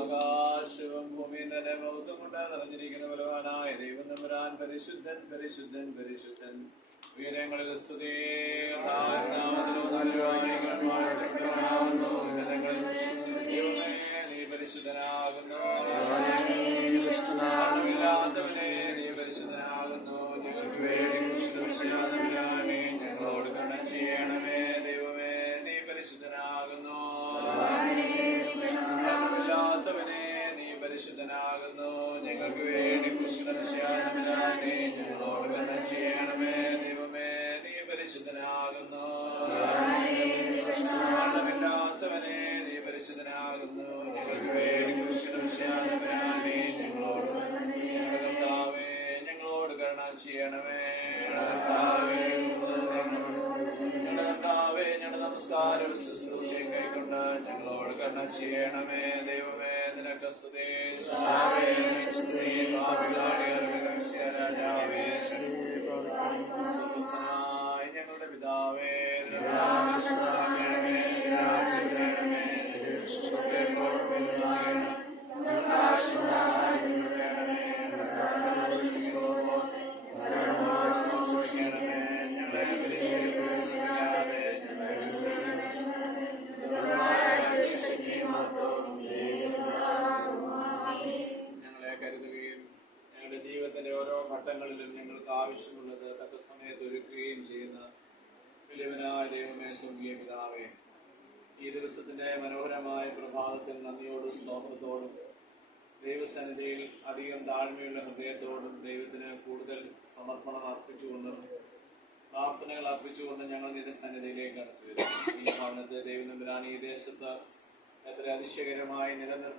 ആകാശവും ഭൂമിയും തന്നെ മഹത്വം കൊണ്ട് നിറഞ്ഞിരിക്കുന്ന ബലവാനായ ദൈവം തമ്പുരാൻ പരിശുദ്ധൻ പരിശുദ്ധൻ പരിശുദ്ധൻ. ഉയരങ്ങളിൽ സ്തുതി. നീ പരിശുദ്ധനാകുന്നു, ഇല്ലാത്തവനെ നീ പരിശുദ്ധനാകുന്നു. ഞങ്ങൾക്ക് വേണ്ടി ഞങ്ങളോട് കരുണ ചെയ്യണമേ. ദൈവമേ നീ പരിശുദ്ധനാകുന്നു, ഇല്ലാത്തവനെ നീ പരിശുദ്ധനാകുന്നു. ഞങ്ങൾക്ക് വേണ്ടി ഞങ്ങളോട് കരുണ ചെയ്യണമേ. ദൈവമേ നീ പരിശുദ്ധനാകുന്നു, ഇല്ലാത്തവനെ നീ പരിശുദ്ധനാകുന്നു. ഞങ്ങൾക്ക് വേണ്ടി ഞങ്ങളോട് കർത്താവേ ഞങ്ങളോട് കരുണ ചെയ്യണമേ. കർത്താവേ ഞങ്ങളുടെ നമസ്കാരവും ശുശ്രൂഷയും കൈക്കൊണ്ട് ഞങ്ങളോട് കരുണ ചെയ്യണമേ. ദൈവമേ നിനക്ക് സ്തുതി. ഞങ്ങളുടെ പിതാവേ ഘട്ടങ്ങളിലും ഞങ്ങൾക്ക് ആവശ്യമുള്ളത് തക്ക സമയത്ത് ഒരുക്കുകയും ചെയ്യുന്ന വലിയവനായ ദൈവമേ സ്വർഗീയ പിതാവേ, ഈ ദിവസത്തിന്റെ മനോഹരമായ പ്രഭാതത്തിൽ നന്ദിയോടും സ്തോത്രത്തോടും ദൈവസന്നിധിയിൽ അധികം താഴ്മയുള്ള ഹൃദയത്തോടും ദൈവത്തിന് കൂടുതൽ സമർപ്പണം അർപ്പിച്ചുകൊണ്ടും പ്രാർത്ഥനകൾ അർപ്പിച്ചുകൊണ്ട് ഞങ്ങൾ നിന്റെ സന്നിധിയിലേക്ക് അടുത്തു വരുന്നു. ഈ ഭവനത്തെ ദൈവം തമ്പുരാൻ ഈ ദേശത്ത് എത്ര അതിശയകരമായി നിലനിർത്തി